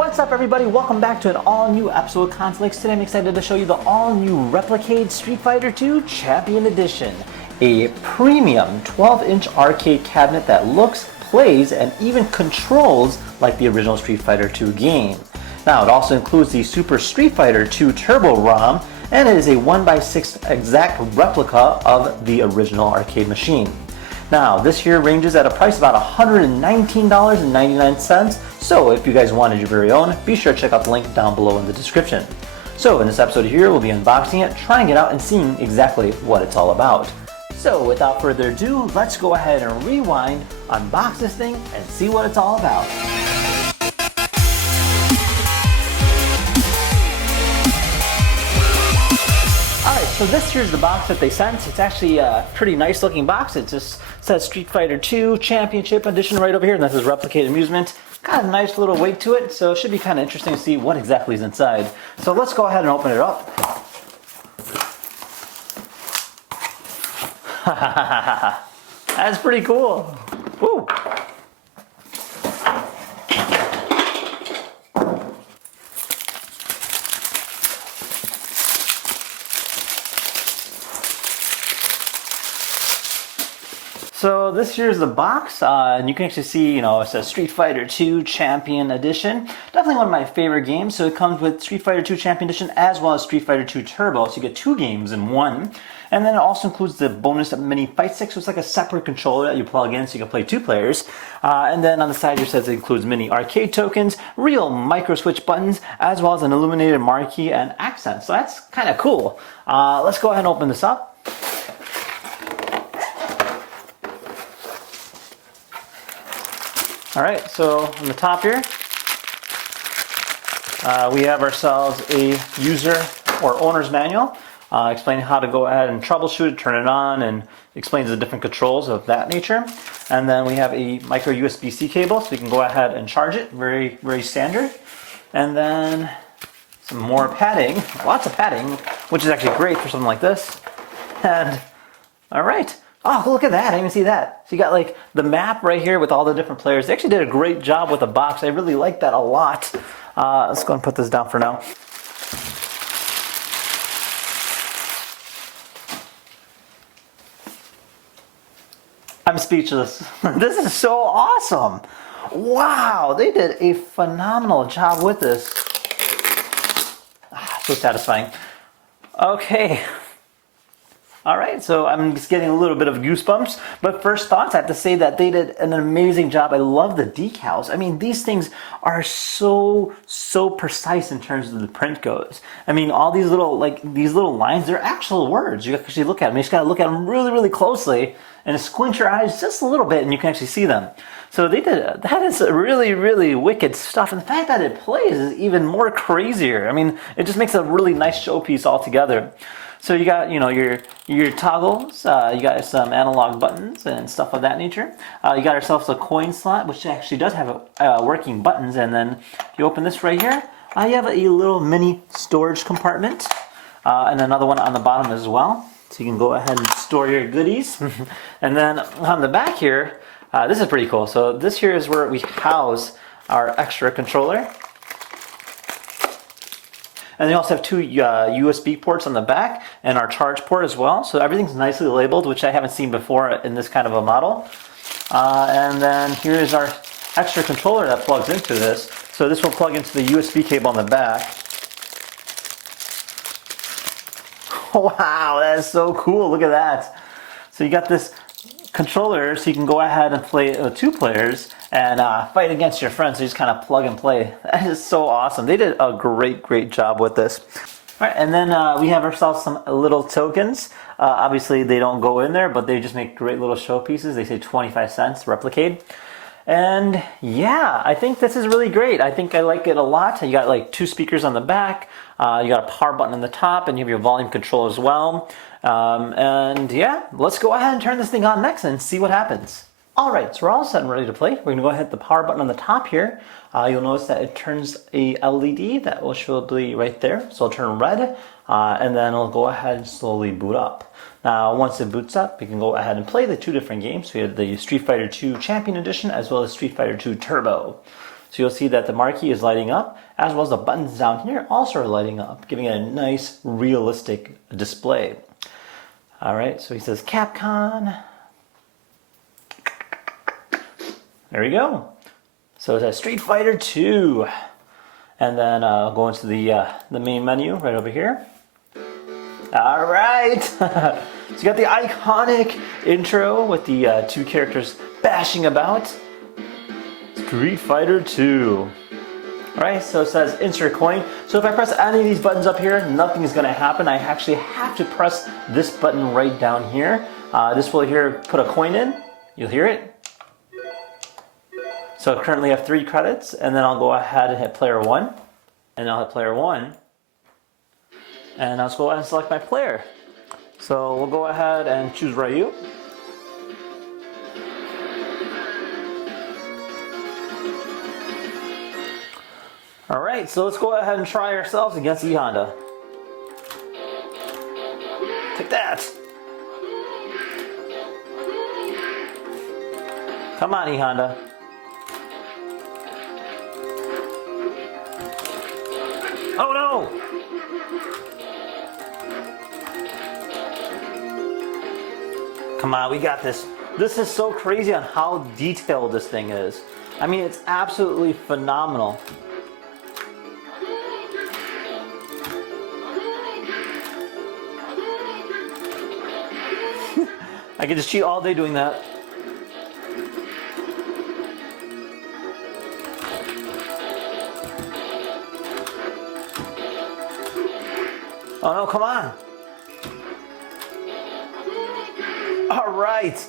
What's up everybody, welcome back to an all-new episode of Conflicts. Today I'm excited to show you the all-new RepliCade Street Fighter 2 Champion Edition. A premium 12-inch arcade cabinet that looks, plays, and even controls like the original Street Fighter 2 game. Now it also includes the Super Street Fighter 2 Turbo ROM, and it is a 1x6 exact replica of the original arcade machine. Now, this here ranges at a price of about $119.99, so if you guys wanted your very own, be sure to check out the link down below in the description. So in this episode here, we'll be unboxing it, trying it out, and seeing exactly what it's all about. So without further ado, let's go ahead and rewind, unbox this thing, and see what it's all about. So this here's the box that they sent. It's actually a pretty nice looking box. It just says Street Fighter 2 Championship Edition right over here, and this is RepliCade Amusement. Got a nice little weight to it, so it should be kind of interesting to see what exactly is inside. So let's go ahead and open it up. That's pretty cool. Woo. So this here's the box, and you can actually see, it says Street Fighter 2 Champion Edition. Definitely one of my favorite games. So it comes with Street Fighter 2 Champion Edition as well as Street Fighter 2 Turbo. So you get two games in one. And then it also includes the bonus mini fight stick. So it's like a separate controller that you plug in so you can play two players. And then on the side here says it includes mini arcade tokens, real micro switch buttons, as well as an illuminated marquee and accent. So that's kind of cool. Let's go ahead and open this up. Alright, so on the top here, we have ourselves a user or owner's manual explaining how to go ahead and troubleshoot it, turn it on, and explains the different controls of that nature. And then we have a micro USB-C cable, so we can go ahead and charge it, very, very standard. And then some more padding, lots of padding, which is actually great for something like this. And, alright. Oh, look at that, I didn't even see that. So you got like the map right here with all the different players. They actually did a great job with the box. I really like that a lot. Let's go and put this down for now. I'm speechless. This is so awesome. Wow, they did a phenomenal job with this. So satisfying. Okay. Alright, so I'm just getting a little bit of goosebumps, but first thoughts, I have to say that they did an amazing job. I love the decals. I mean, these things are so precise in terms of the print goes. I mean, all these little lines, they're actual words. You actually look at them. You just gotta look at them really, really closely and squint your eyes just a little bit and you can actually see them. So they did, that is really, really wicked stuff. And the fact that it plays is even more crazier. I mean, it just makes a really nice showpiece altogether. So you got, your toggles, you got some analog buttons and stuff of that nature. You got yourself a coin slot, which actually does have working buttons. And then if you open this right here, you have a little mini storage compartment and another one on the bottom as well. So you can go ahead and store your goodies. And then on the back here, this is pretty cool. So this here is where we house our extra controller. And they also have two USB ports on the back and our charge port as well. So everything's nicely labeled, which I haven't seen before in this kind of a model. And then here is our extra controller that plugs into this. So this will plug into the USB cable on the back. Wow, that is so cool. Look at that. So you got this controller so you can go ahead and play two players and fight against your friends. So you just kind of plug and play. That is so awesome. They did a great job with this. All right, and then we have ourselves some little tokens. Obviously they don't go in there, but they just make great little showpieces. They say 25 cents, RepliCade. And yeah, I think this is really great. I think I like it a lot. You got like two speakers on the back. You got a power button on the top, and you have your volume control as well. And yeah, let's go ahead and turn this thing on next and see what happens. Alright, so we're all set and ready to play. We're going to go ahead and hit the power button on the top here. You'll notice that it turns a LED that will show up right there. So it'll turn red, and then it'll go ahead and slowly boot up. Now, once it boots up, we can go ahead and play the two different games. We have the Street Fighter 2 Champion Edition as well as Street Fighter 2 Turbo. So you'll see that the marquee is lighting up, as well as the buttons down here also are lighting up, giving it a nice realistic display. All right, so he says Capcom. There we go. So it says Street Fighter 2. And then I'll go into the main menu right over here. All right. So you got the iconic intro with the two characters bashing about. Street Fighter 2. All right, so it says insert coin. So if I press any of these buttons up here, nothing is gonna happen. I actually have to press this button right down here. This will here put a coin in. You'll hear it. So I currently have 3 credits, and then I'll go ahead and hit player 1, and I'll hit player 1, and I'll just go ahead and select my player. So we'll go ahead and choose Ryu. All right, so let's go ahead and try ourselves against E Honda. Take that. Come on, E Honda. Oh no! Come on, we got this. This is so crazy on how detailed this thing is. I mean, it's absolutely phenomenal. I could just cheat all day doing that. Oh no, come on. All right.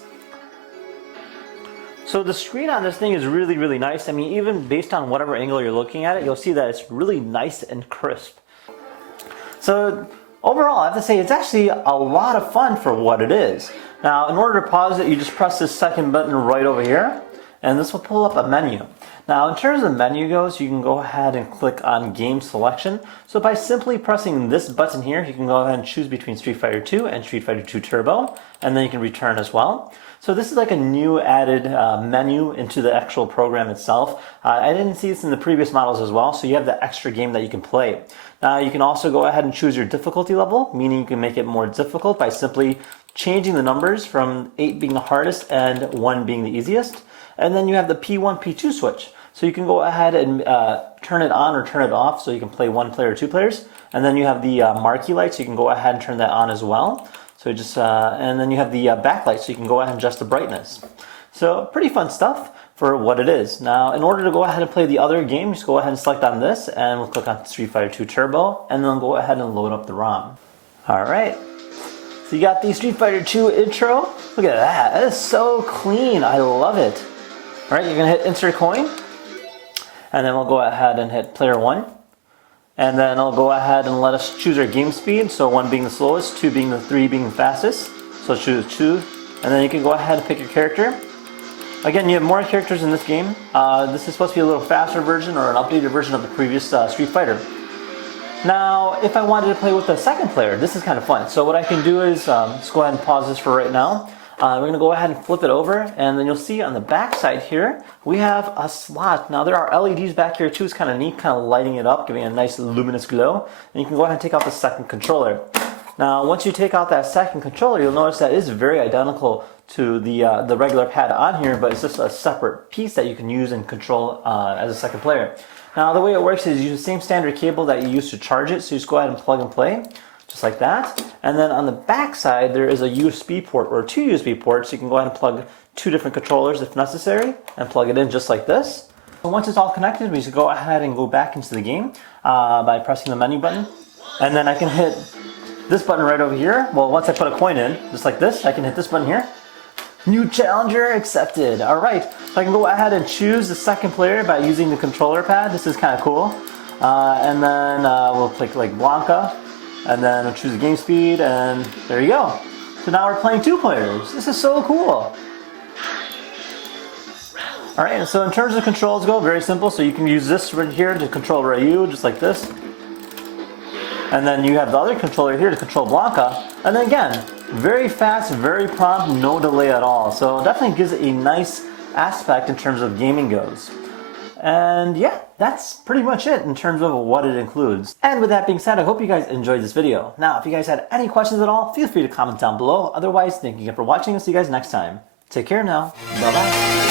So the screen on this thing is really, really nice. I mean, even based on whatever angle you're looking at it, you'll see that it's really nice and crisp. So overall, I have to say it's actually a lot of fun for what it is. Now, in order to pause it, you just press this second button right over here, and this will pull up a menu. Now, in terms of menu goes, you can go ahead and click on game selection. So by simply pressing this button here, you can go ahead and choose between Street Fighter 2 and Street Fighter 2 Turbo, and then you can return as well. So this is like a new added menu into the actual program itself. I didn't see this in the previous models as well, so you have the extra game that you can play. Now you can also go ahead and choose your difficulty level, meaning you can make it more difficult by simply changing the numbers from 8 being the hardest and 1 being the easiest. And then you have the P1, P2 switch. So you can go ahead and turn it on or turn it off so you can play 1 player or 2 players. And then you have the marquee light, so you can go ahead and turn that on as well. So just and then you have the backlight, so you can go ahead and adjust the brightness. So pretty fun stuff for what it is. Now, in order to go ahead and play the other game, just go ahead and select on this, and we'll click on Street Fighter 2 Turbo, and then go ahead and load up the ROM. All right. So you got the Street Fighter 2 intro. Look at that. That is so clean. I love it. All right, you're gonna hit insert coin, and then we'll go ahead and hit player 1. And then I'll go ahead and let us choose our game speed. So 1 being the slowest, 2 being the 3 being the fastest. So choose 2, and then you can go ahead and pick your character. Again, you have more characters in this game. This is supposed to be a little faster version or an updated version of the previous Street Fighter. Now, if I wanted to play with the second player, this is kind of fun. So what I can do is, let's go ahead and pause this for right now. We're going to go ahead and flip it over, and then you'll see on the back side here, we have a slot. Now there are LEDs back here too. It's kind of neat, kind of lighting it up, giving it a nice luminous glow. And you can go ahead and take out the second controller. Now, once you take out that second controller, you'll notice that it is very identical to the regular pad on here, but it's just a separate piece that you can use and control as a second player. Now, the way it works is you use the same standard cable that you use to charge it, so you just go ahead and plug and play, just like that. And then on the back side, there is a USB port, or 2 USB ports, so you can go ahead and plug 2 different controllers if necessary, and plug it in just like this. So once it's all connected, we just go ahead and go back into the game by pressing the menu button. And then I can hit this button right over here. Well, once I put a coin in, just like this, I can hit this button here. New challenger accepted. All right, so I can go ahead and choose the second player by using the controller pad. This is kind of cool. And then we'll click like Blanca, and then we'll choose the game speed, and there you go. So now we're playing 2 players. This is so cool. All right, and so in terms of controls go, very simple. So you can use this right here to control Ryu, just like this. And then you have the other controller here to control Blanca. And then again, very fast, very prompt, no delay at all. So it definitely gives it a nice aspect in terms of gaming goes. And yeah, that's pretty much it in terms of what it includes. And with that being said, I hope you guys enjoyed this video. Now, if you guys had any questions at all, feel free to comment down below. Otherwise, thank you again for watching. I'll see you guys next time. Take care now. Bye-bye.